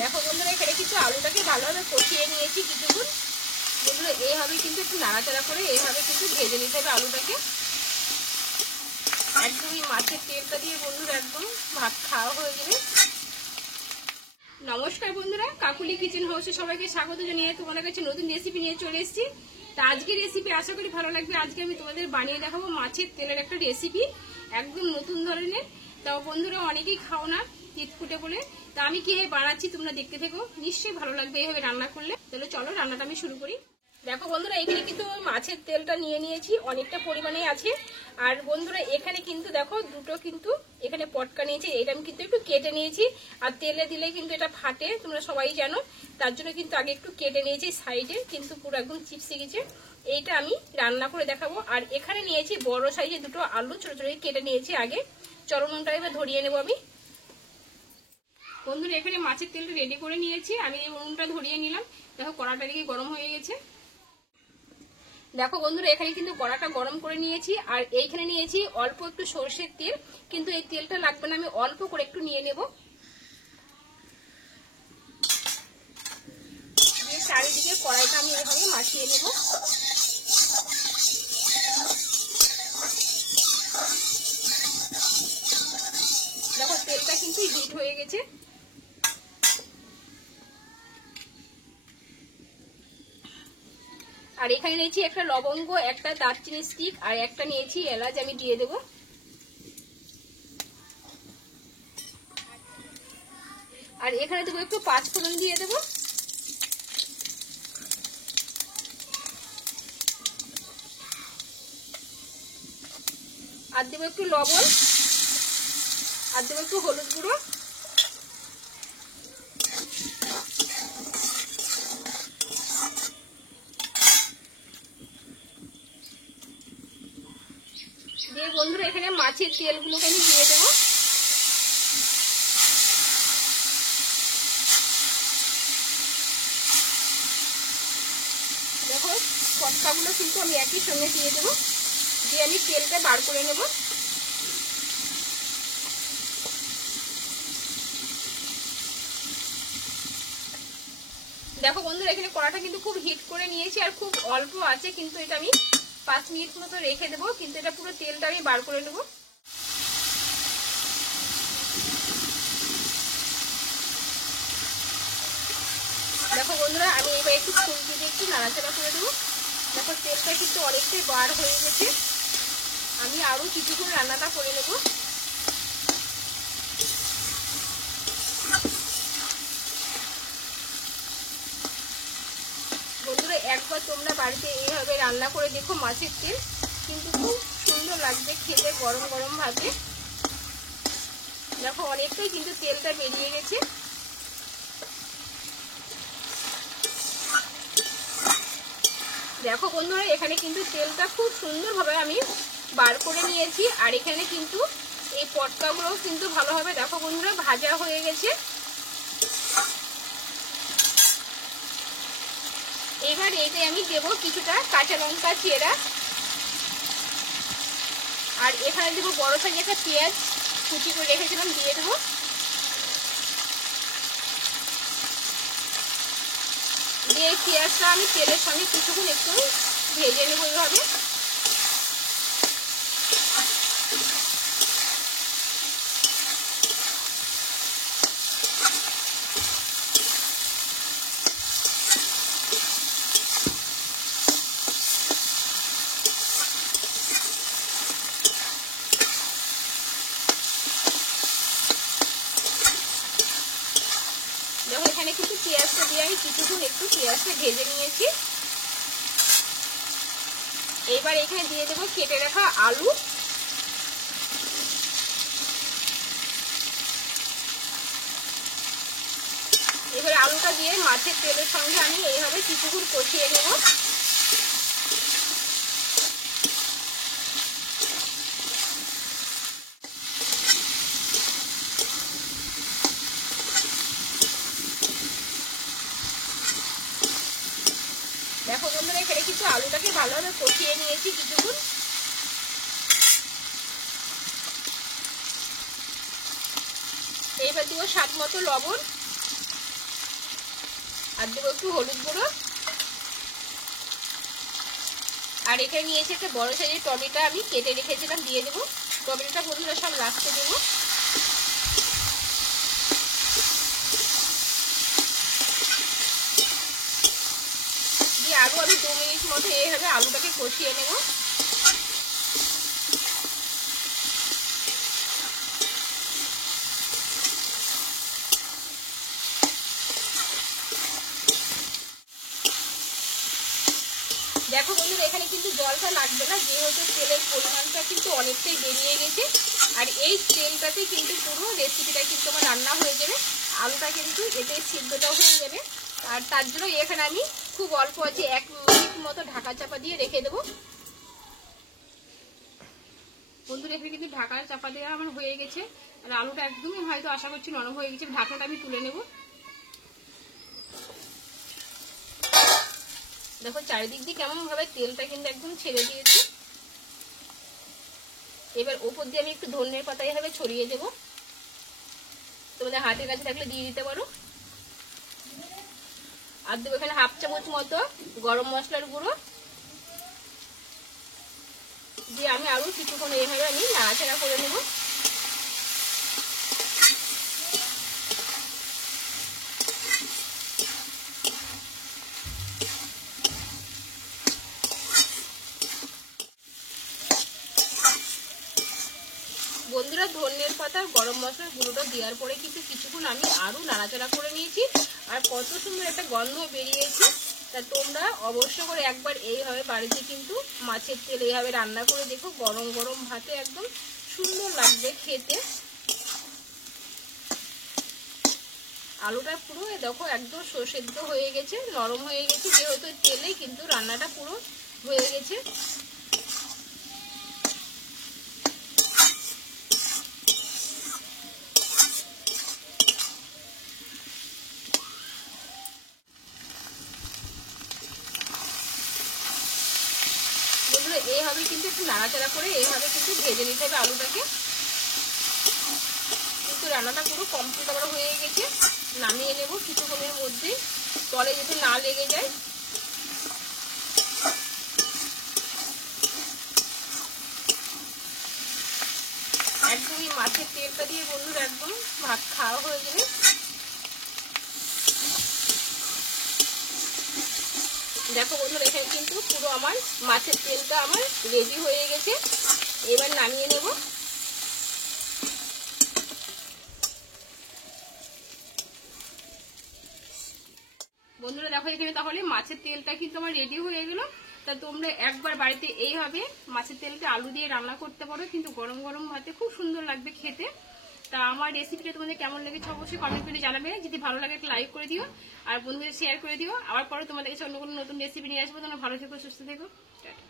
দেখো বন্ধুরা এখানে কিন্তু আলুটাকে ভালোভাবে কষিয়ে নিয়েছি কিছুক্ষণ। বন্ধুরা এইভাবে কিন্তু একটু নাড়াচাড়া করে এইভাবে কিন্তু ভেজে নিতে হবে আলুটাকে। একদমই মাছের তেলটা দিয়ে বন্ধুরা একদম ভাত খাওয়া হয়ে যাবে। নমস্কার বন্ধুরা, কাকুলি কিচেন হাউসে সবাইকে স্বাগত জানিয়ে তোমাদের কাছে নতুন রেসিপি নিয়ে চলে এসেছি। তা আজকের রেসিপি আশা করি ভালো লাগবে। আজকে আমি তোমাদের বানিয়ে দেখাবো মাছের তেলের একটা রেসিপি, একদম নতুন ধরনের। তাও বন্ধুরা অনেকেই খাও না তিতকুটে বলে, তা আমি কিভাবে বানাচ্ছি তোমরা দেখতে থেকো, নিশ্চয়ই ভালো লাগবে এইভাবে রান্না করলে। তাহলে চলো রান্নাটা আমি শুরু করি। দেখো বন্ধুরা এখানে কিন্তু মাছের তেলটা নিয়ে নিয়েছি, অনেকটা পরিমাণে আছে। আর বন্ধুরা এখানে কিন্তু দেখো দুটো কিন্তু এখানে পটকা নিয়েছি, এটা আমি কিন্তু একটু কেটে নিয়েছি। আর তেলে দিলে কিন্তু এটা ফাটে, তোমরা সবাই জানো, তার জন্য কিন্তু আগে একটু কেটে নিয়েছি সাইডে, কিন্তু পুরো একদম চিপসে গেছে। এইটা আমি রান্না করে দেখাবো। আর এখানে নিয়েছি বড় সাইজে দুটো আলু, ছোট ছোট কেটে নিয়েছি আগে। চরমটা এবার ধরিয়ে নেবো আমি। বন্ধুরা এখানে মাছের তেলটা রেডি করে নিয়েছি, আমি এই উনুনটা ধরিয়ে নিলাম। দেখো কড়াটা দিকে গরম হয়ে গেছে। দেখো বন্ধুরা এখানে কিন্তু কড়াটা গরম করে নিয়েছি। আর এইখানে নিয়েছি অল্প একটু সরষের তেল, কিন্তু এই তেলটা লাগবে না, আমি অল্প করে একটু নিয়ে নেব। দিয়ে চারিদিকে কড়াইটা আমি এভাবে মাখিয়ে নেব। দেখো তেলটা কিন্তু হিট হয়ে গেছে। আর এখানে নিয়েছি একটা লবঙ্গ, একটা দারচিনি স্টিক, আর একটা নিয়েছি এলাচ, আমি দিয়ে দেবো। আর এখানে দেবো একটু পাঁচফোড়ন দিয়ে দেবো। আর দেবো একটু লবণ, আর দেবো একটু হলুদ গুঁড়ো। দিয়ে বন্ধুরা এখানে মাছের তেলগুলোকে আমি দিয়ে দেবো। দেখো পটকাগুলো কিন্তু আমি একই সঙ্গে দিয়ে দেবো, দিয়ে আমি তেলটা বার করে নেব। দেখো বন্ধুরা এখানে কড়াটা কিন্তু খুব হিট করে নিয়েছি, আর খুব অল্প আছে, কিন্তু এটা আমি 5 মিনিট মতো রেখে দেবো, কিন্তু এটা পুরো তেলটা আমি বার করে নেব। দেখো বন্ধুরা আমি এবার একটু খুন্তি দিয়ে একটু নাড়াচাড়া করে দেবো। দেখো তেলটা কিন্তু অনেকটাই বার হয়ে গেছে, আমি আরো কিছুক্ষণ রান্নাটা করে নেব। বন্ধুরা একবার তোমরা বাড়িতে এইভাবে রান্না করে দেখো মাছের তেল, কিন্তু খুব সুন্দর লাগবে খেতে গরম গরম ভাবে। দেখো অনেকটাই কিন্তু তেলটা বেরিয়ে গেছে। দেখো বন্ধুরা এখানে কিন্তু তেলটা খুব সুন্দরভাবে আমি বার করে নিয়েছি। আর এখানে কিন্তু এই পটকাগুলো কিন্তু ভালোভাবে দেখো বন্ধুরা ভাজা হয়ে গেছে। এবার এতে আমি দেবো কিছুটা কাঁচা লঙ্কা চেরা, আর এখানে দেবো বড় সাইজে একটা পেঁয়াজ কুচি করে রেখেছিলাম, দিয়ে দেবো। দিয়ে এই পেঁয়াজটা আমি তেলের সঙ্গে কিছুক্ষণ একটু ভেজে নেবো এইভাবে। দেখো এখানে কিন্তু পেঁয়াজটা দিয়ে আমি কিছুক্ষণ একটু পেঁয়াজটা ভেজে নিয়েছি। এবার এখানে দিয়ে দেবো কেটে রাখা আলু। এবার আলুটা দিয়ে মাছের তেলের সঙ্গে আমি এইভাবে কিছুক্ষণ কষিয়ে নেব। দেখো বন্ধুরা এখানে কিন্তু আলুটাকে ভালোভাবে কষিয়ে নিয়েছি কিছুক্ষণ। এইবার দিব স্বাদ মতো লবণ, আর দেবো একটু হলুদ গুঁড়ো। আর এখানে নিয়েছি একটা বড় সাইজের টমেটো, আমি কেটে রেখেছিলাম, দিয়ে দেবো। টমেটোটা বন্ধুরা সব লাস্টে দেবো। দিয়ে আরো আমি 2 মিনিট মতো এইভাবে আলুটাকে কষিয়ে নেব। দেখো বন্ধুরা এখানে কিন্তু জলটা লাগবে না, যেহেতু তেলের পরিমাণটা কিন্তু অনেকটাই বেরিয়ে গেছে। আর এই তেলটাতে কিন্তু পুরো রেসিপিটা কিন্তু আমার রান্না হয়ে যাবে, আলুটা কিন্তু এতে সিদ্ধটাও হয়ে যাবে। আর তার জন্য এখানে আমি খুব অল্প আছে 1 মিনিট মতো ঢাকা চাপা দিয়ে রেখে দেবো। বন্ধুরা এখানে কিন্তু ঢাকা চাপা দেওয়া আমার হয়ে গেছে। আর আলুটা একদমই হয়তো আশা করছি নরম হয়ে গেছে। ঢাকাটা আমি তুলে নেব। দেখো চারিদিক দিয়ে কেমন ভাবে তেলটা কিন্তু একদম ছেড়ে দিয়েছে। এবার ওপর দিয়ে আমি একটু ধনিয়ার পাতা এভাবে ছড়িয়ে দেবো। তোমাদের হাতের কাছে থাকলে দিয়ে দিতে পারো। আর দেবো এখানে 1/2 চামচ মতো গরম মশলার গুঁড়ো দিয়ে আমি আরো কিছুক্ষণ এইভাবে আমি নাড়াচাড়া করে নেব। বন্ধুরা ধনিয়ার পাতা গরম মশলার গুঁড়োটা দেওয়ার পরে কিন্তু কিছুক্ষণ আমি আরো নাড়াচাড়া করে নিয়েছি। আর কত সুন্দর একটা গন্ধ বেরিয়েছে। তা তোমরা অবশ্য করে একবার এইভাবে বাড়িতে কিন্তু মাছের তেল এইভাবে রান্না করে দেখো, গরম গরম ভাতে একদম সুন্দর লাগবে খেতে। আলুটা পুরো দেখো একদম সেদ্ধ হয়ে গেছে, নরম হয়ে গেছে, যেহেতু তেলে কিন্তু রান্নাটা পুরো হয়ে গেছে। বন্ধুরা এইভাবে কিন্তু একটু নাড়াচাড়া করে এইভাবে কিন্তু ভেজে নিতে হবে আলুটাকে। কিন্তু রান্নাটা পুরো কমপ্লিট আবার হয়ে গেছে, নামিয়ে নেব কিছুক্ষণের মধ্যে, তলে যাতে না লেগে যায়। একদমই মাছের তেলটা দিয়ে বন্ধুরা একদম ভাত খাওয়া হয়ে যাবে। দেখো বন্ধুরা এখানে কিন্তু পুরো আমার মাছের তেলটা আমার রেডি হয়ে গেছে। এবার নামিয়ে নেব। বন্ধুরা দেখো এখানে তাহলে মাছের তেলটা কিন্তু আমার রেডি হয়ে গেল। তা তোমরা একবার বাড়িতে এইভাবে মাছের তেলটা আলু দিয়ে রান্না করতে পারো, কিন্তু গরম গরম ভাতে খুব সুন্দর লাগবে খেতে। তা আমার রেসিপিটা তোমাদের কেমন লেগেছে অবশ্যই কমেন্ট করে জানাবে। যদি ভালো লাগে একটা লাইক করে দিও আর বন্ধুদের শেয়ার করে দিও। আবার পরে তোমাদের কাছে অন্য কোনো নতুন রেসিপি নিয়ে আসবো। তোমরা ভালো থেকো, সুস্থ থেকো। টাটা।